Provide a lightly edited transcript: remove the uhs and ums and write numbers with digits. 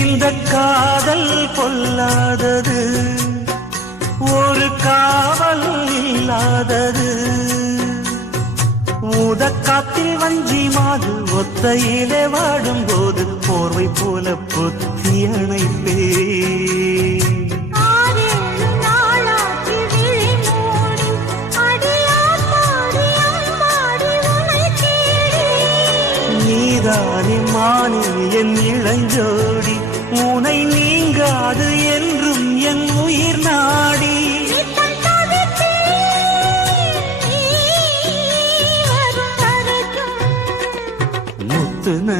இந்த காதல் பொல்லாதது, ஒரு காவல் இல்லாதது. ஊதக்காத்தில் வஞ்சி மாது ஒத்தையிலே வாடும் போது போர்வை போல பொத்தி அணைப்பே. நீதானே மானே என் இளஞ்சோடி, உனை